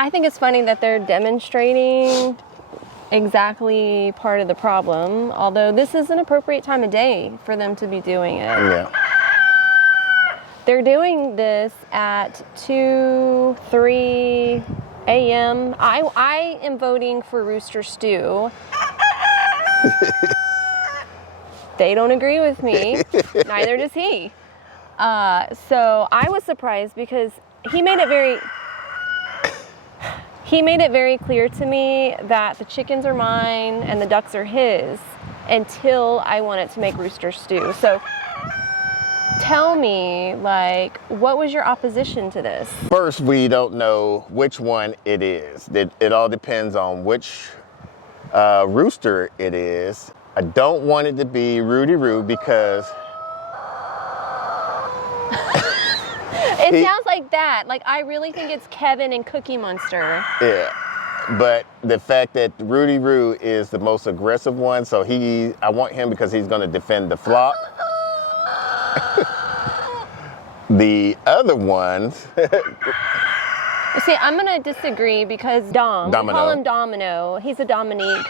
I think it's funny that they're demonstrating exactly part of the problem, although this is an appropriate time of day for them to be doing it. Yeah. They're doing this at 2, 3 a.m. I am voting for Rooster Stew. They don't agree with me. Neither does he. So I was surprised because he made it very clear to me that the chickens are mine and the ducks are his until I wanted to make Rooster Stew. So tell me, like, what was your opposition to this? First, we don't know which one it is. It all depends on which rooster it is. I don't want it to be Rudy Roo because it sounds like that. Like, I really think it's Kevin and Cookie Monster. Yeah, but the fact that Rudy Roo is the most aggressive one, so I want him because he's going to defend the flock. The other ones. See, I'm going to disagree because Domino. We call him Domino. He's a Dominique.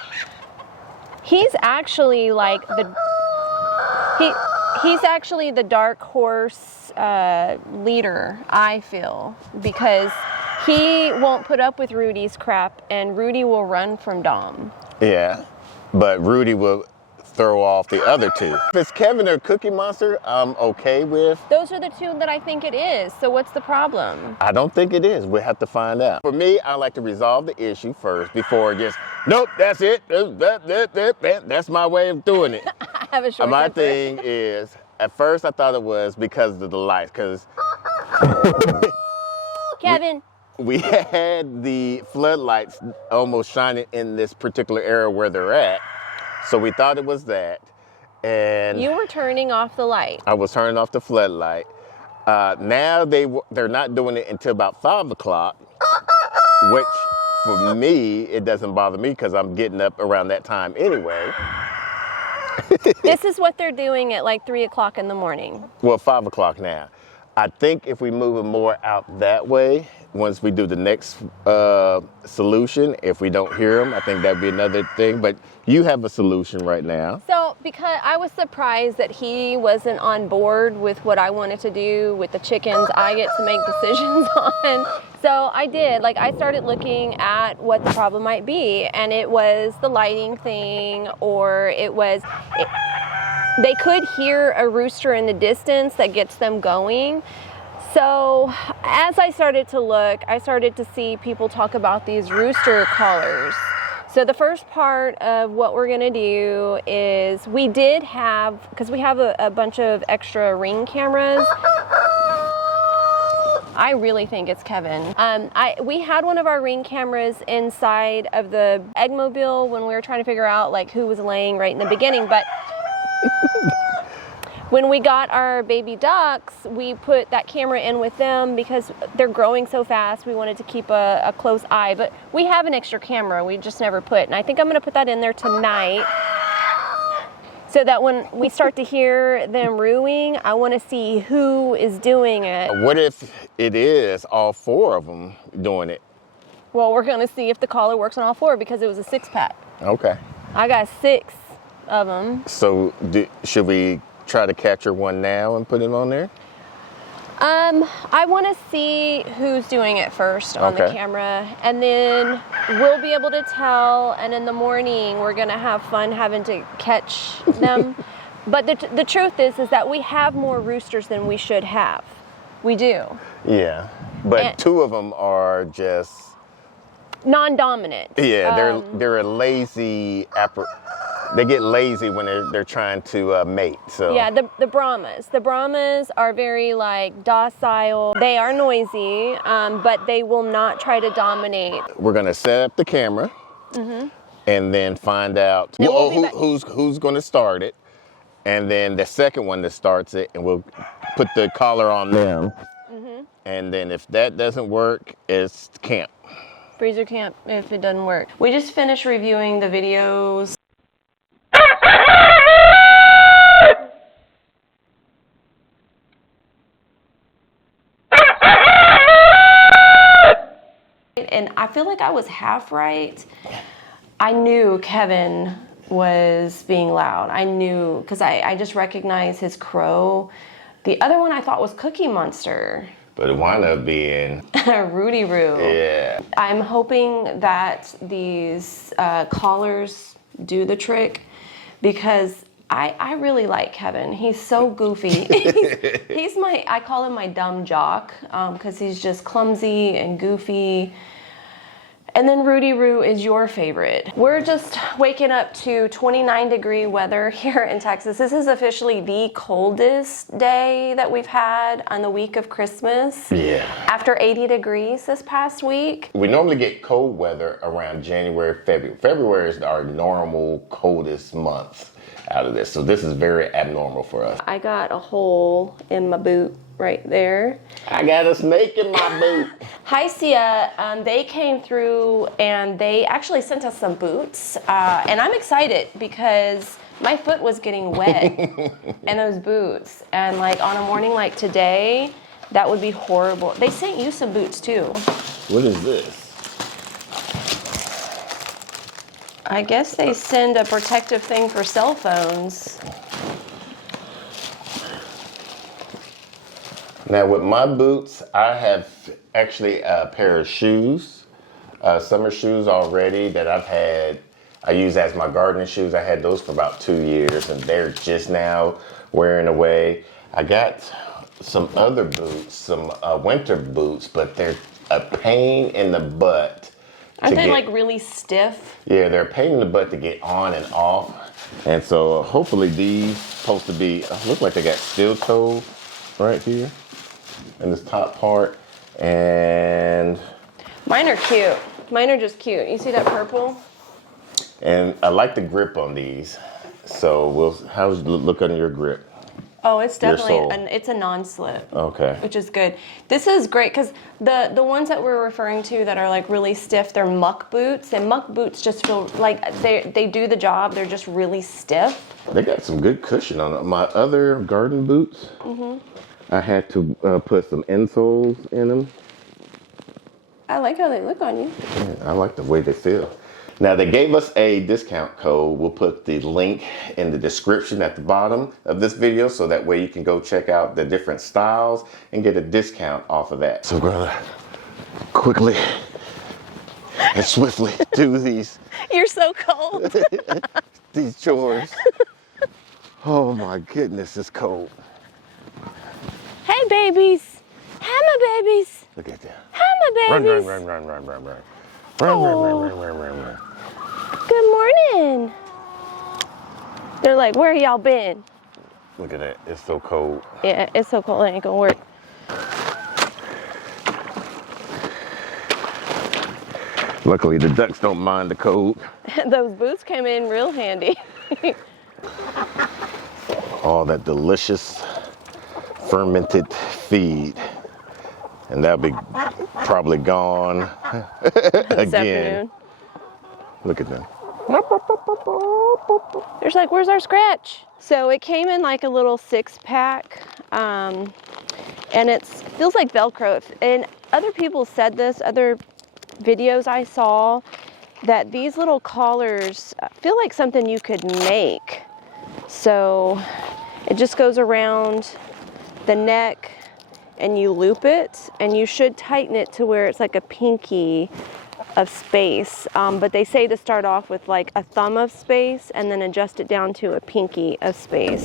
He's actually like he's actually the dark horse leader, I feel, because he won't put up with Rudy's crap and Rudy will run from Dom. Yeah, but Rudy will throw off the other two. If it's Kevin or Cookie Monster, I'm okay with. Those are the two that I think it is. So what's the problem? I don't think it is. We'll have to find out. For me, I like to resolve the issue first before just, nope, that's it. That's my way of doing it. I have a short My temper. thing is, at first I thought it was because of the lights, because Kevin. we had the floodlights almost shining in this particular area where they're at. So we thought it was that. And You were turning off the light. I was turning off the floodlight. Now they're not doing it until about 5 o'clock, which for me, it doesn't bother me because I'm getting up around that time anyway. This is what they're doing at like 3 o'clock in the morning. Well, 5 o'clock now. I think if we move it more out that way, once we do the next solution, if we don't hear them, I think that'd be another thing. But you have a solution right now. So, because I was surprised that he wasn't on board with what I wanted to do with the chickens, I get to make decisions on. So I did, like, I started looking at what the problem might be, and it was the lighting thing, or they could hear a rooster in the distance that gets them going. So as I started to look, I started to see people talk about these rooster collars. So the first part of what we're gonna do is we have a bunch of extra Ring cameras. I really think it's Kevin. We had one of our Ring cameras inside of the Eggmobile when we were trying to figure out like who was laying right in the beginning, but when we got our baby ducks, we put that camera in with them because they're growing so fast. We wanted to keep a close eye, but we have an extra camera we just never put. And I think I'm gonna put that in there tonight so that when we start to hear them rooing, I wanna see who is doing it. What if it is all 4 of them doing it? Well, we're gonna see if the collar works on all 4 because it was a 6-pack. Okay. I got 6 of them. So should we try to capture one now and put it on there? I want to see who's doing it first on the camera, and then we'll be able to tell, and in the morning we're gonna have fun having to catch them. But the truth is that we have more roosters than we should have. We do. Yeah, but 2 of them are just non-dominant. Yeah, they're a lazy they get lazy when they're trying to mate. So yeah, the Brahmas are very like docile. They are noisy, but they will not try to dominate. We're gonna set up the camera, and then find out who's gonna start it, and then the second one that starts it, and we'll put the collar on them. And then if that doesn't work, it's camp. Freezer camp if it doesn't work. We just finished reviewing the videos. and I feel like I was half right. I knew Kevin was being loud. I knew, because I just recognized his crow. The other one I thought was Cookie Monster. But it wound up being Rudy Roo. Yeah. I'm hoping that these collars do the trick, because I really like Kevin. He's so goofy. he's I call him my dumb jock, because he's just clumsy and goofy. And then Rudy Roo is your favorite. We're just waking up to 29-degree weather here in Texas. This is officially the coldest day that we've had on the week of Christmas. Yeah. After 80 degrees this past week. We normally get cold weather around January, February. February is our normal coldest month out of this. So this is very abnormal for us. I got a hole in my boot right there. I got a snake in my boot. Hi, Sia. They came through and they actually sent us some boots. And I'm excited because my foot was getting wet in those boots. And like on a morning like today, that would be horrible. They sent you some boots too. What is this? I guess they send a protective thing for cell phones. Now with my boots, I have actually a pair of shoes, summer shoes already that I use as my gardening shoes. I had those for about 2 years and they're just now wearing away. I got some other boots, some winter boots, but they're a pain in the butt. Aren't they like really stiff? Yeah, they're a pain in the butt to get on and off. And so hopefully these supposed to be, look like they got steel toe right here in this top part. And mine are cute. Mine are just cute. You see that purple? And I like the grip on these. So how's it look under your grip? Oh, it's definitely, sole. it's a non-slip. Okay. Which is good. This is great because the ones that we're referring to that are like really stiff, they're muck boots. And muck boots just feel like they do the job. They're just really stiff. They got some good cushion on them. My other garden boots, I had to put some insoles in them. I like how they look on you. Yeah, I like the way they feel. Now they gave us a discount code. We'll put the link in the description at the bottom of this video so that way you can go check out the different styles and get a discount off of that. So we're gonna quickly and swiftly do these. You're so cold. These chores. Oh my goodness, it's cold. Hey babies. Hi my babies. Look at that. Hi my babies. Run. Run. Good morning. They're like, where y'all been? Look at that, it's so cold. Yeah, it's so cold, it ain't gonna work. Luckily, the ducks don't mind the cold. Those boots came in real handy. All that delicious fermented feed. And that'll be probably gone again. Look at them. There's like, where's our scratch? So it came in like a little 6-pack, and it feels like Velcro. And other people said this, other videos I saw, that these little collars feel like something you could make. So it just goes around the neck and you loop it, and you should tighten it to where it's like a pinky of space, but they say to start off with like a thumb of space and then adjust it down to a pinky of space.